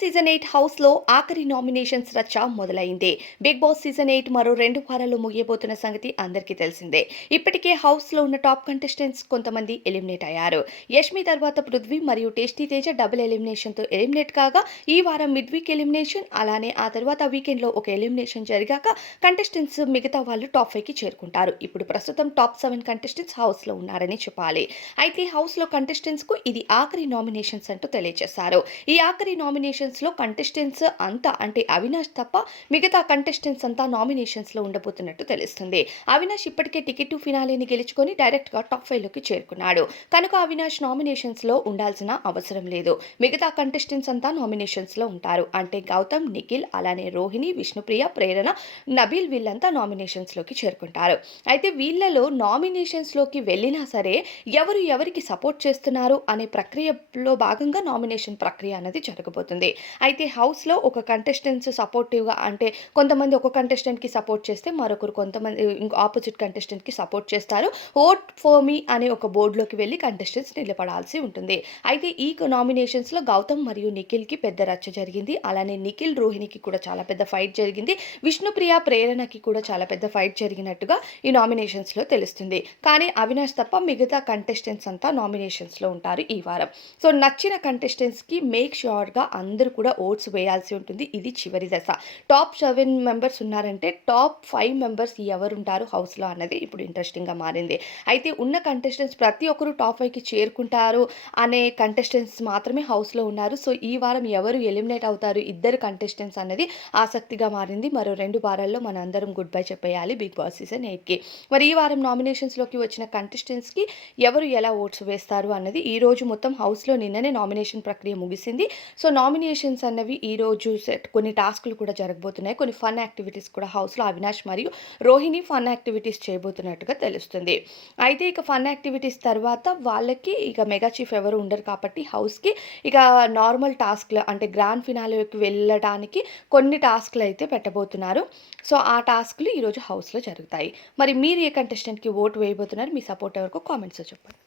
Season eight హౌస్లో ఆఖరి nominations రచ్చ మొదలైంది. బిగ్ బాస్ సీజన్ ఎయిట్ మరో రెండు వారాలు ముగియబోతున్న సంగతి అందరికీ తెలిసిందే. ఇప్పటికే హౌస్లో ఉన్న టాప్ కంటెస్టెంట్స్ కొంతమంది ఎలిమినేట్ అయ్యారు. యష్మి తర్వాత పృథ్వీ మరియు టేస్టీ తేజ డబుల్ ఎలిమినేషన్తో ఎలిమినేట్ కాగా ఈ వారం మిడ్ వీక్ ఎలిమినేషన్ అలానే ఆ తర్వాత వీకెండ్లో ఒక ఎలిమినేషన్ జరిగాక కంటెస్టెంట్స్ మిగతా వాళ్ళు టాప్ ఫైవ్కి చేరుకుంటారు. ఇప్పుడు ప్రస్తుతం టాప్ సెవెన్ కంటెస్టెంట్స్ హౌస్లో ఉన్నారని చెప్పాలి. అయితే హౌస్లో కంటెస్టెంట్స్కు ఇది ఆఖరి నామినేషన్స్ అంటూ తెలియజేశారు. ఈ ఆఖరి నామినేషన్ నామినేషన్స్లో కంటెస్టెంట్స్ అంతా అంటే అవినాష్ తప్ప మిగతా కంటెస్టెంట్స్ అంతా నామినేషన్స్లో ఉండబోతున్నట్టు తెలుస్తుంది. అవినాష్ ఇప్పటికే టికెట్ ఫినాలేని గెలుచుకొని డైరెక్ట్గా టాప్ ఫైవ్లోకి చేరుకున్నాడు. కనుక అవినాష్ నామినేషన్స్లో ఉండాల్సిన అవసరం లేదు. మిగతా కంటెస్టెంట్స్ అంతా నామినేషన్స్లో ఉంటారు. అంటే గౌతమ్ నిఖిల్ అలానే రోహిణి విష్ణుప్రియ ప్రేరణ నబీల్ వీళ్ళంతా నామినేషన్స్లోకి చేరుకుంటారు. అయితే వీళ్ళలో నామినేషన్స్లోకి వెళ్ళినా సరే ఎవరు ఎవరికి సపోర్ట్ చేస్తున్నారు అనే ప్రక్రియలో భాగంగా నామినేషన్ ప్రక్రియ అనేది జరగబోతుంది. అయితే హౌస్లో ఒక కంటెస్టెంట్స్ సపోర్టివ్గా అంటే కొంతమంది ఒక కంటెస్టెంట్కి సపోర్ట్ చేస్తే మరొకరు కొంతమంది ఇంకో ఆపోజిట్ కంటెస్టెంట్కి సపోర్ట్ చేస్తారు. ఓట్ ఫర్ మీ అనే ఒక బోర్డులోకి వెళ్ళి కంటెస్టెంట్స్ నిలబడాల్సి ఉంటుంది. అయితే ఈ నామినేషన్స్లో గౌతమ్ మరియు నిఖిల్కి పెద్ద రచ్చ జరిగింది. అలానే నిఖిల్ రోహిణికి కూడా చాలా పెద్ద ఫైట్ జరిగింది. విష్ణుప్రియ ప్రేరణకి కూడా చాలా పెద్ద ఫైట్ జరిగినట్టుగా ఈ నామినేషన్స్లో తెలుస్తుంది. కానీ అవినాష్ తప్ప మిగతా కంటెస్టెంట్స్ అంతా నామినేషన్స్లో ఉంటారు ఈ వారం. సో నచ్చిన కంటెస్టెంట్స్కి మేక్ ష్యూర్గా అందరూ కూడా ఓట్స్ వేయాల్సి ఉంటుంది. ఇది చివరి దశ. టాప్ సెవెన్ మెంబర్స్ ఉన్నారంటే టాప్ ఫైవ్ మెంబర్స్ ఎవరు ఉంటారు హౌస్లో అన్నది ఇప్పుడు ఇంట్రెస్టింగ్గా మారింది. అయితే ఉన్న కంటెస్టెంట్స్ ప్రతి ఒక్కరు టాప్ ఫైవ్కి చేరుకుంటారు అనే కంటెస్టెంట్స్ మాత్రమే హౌస్లో ఉన్నారు. సో ఈ వారం ఎవరు ఎలిమినేట్ అవుతారు ఇద్దరు కంటెస్టెంట్స్ అనేది ఆసక్తిగా మారింది. మరో రెండు వారాల్లో మన అందరం గుడ్ బై చెప్పేయాలి బిగ్ బాస్ సీజన్ ఎయిట్కి. మరి ఈ వారం నామినేషన్స్లోకి వచ్చిన కంటెస్టెంట్స్కి ఎవరు ఎలా ఓట్స్ వేస్తారు అన్నది ఈ రోజు మొత్తం హౌస్లో నిన్ననే నామినేషన్ ప్రక్రియ ముగిసింది. సో నామినేషన్ అన్నవి ఈ రోజు సెట్ కొన్ని టాస్క్లు కూడా జరగబోతున్నాయి. కొన్ని ఫన్ యాక్టివిటీస్ కూడా హౌస్లో అవినాష్ మరియు రోహిణి ఫన్ యాక్టివిటీస్ చేయబోతున్నట్టుగా తెలుస్తుంది. అయితే ఇక ఫన్ యాక్టివిటీస్ తర్వాత వాళ్ళకి ఇక మెగా చీఫ్ ఎవరు ఉండరు కాబట్టి హౌస్కి ఇక నార్మల్ టాస్క్లు అంటే గ్రాండ్ ఫినాలేకి వెళ్ళడానికి కొన్ని టాస్క్లు అయితే పెట్టబోతున్నారు. సో ఆ టాస్క్లు ఈరోజు హౌస్లో జరుగుతాయి. మరి మీరు ఏ కంటెస్టెంట్కి ఓటు వేయబోతున్నారు? మీ సపోర్ట్ ఎవరికో కామెంట్స్లో చెప్పండి.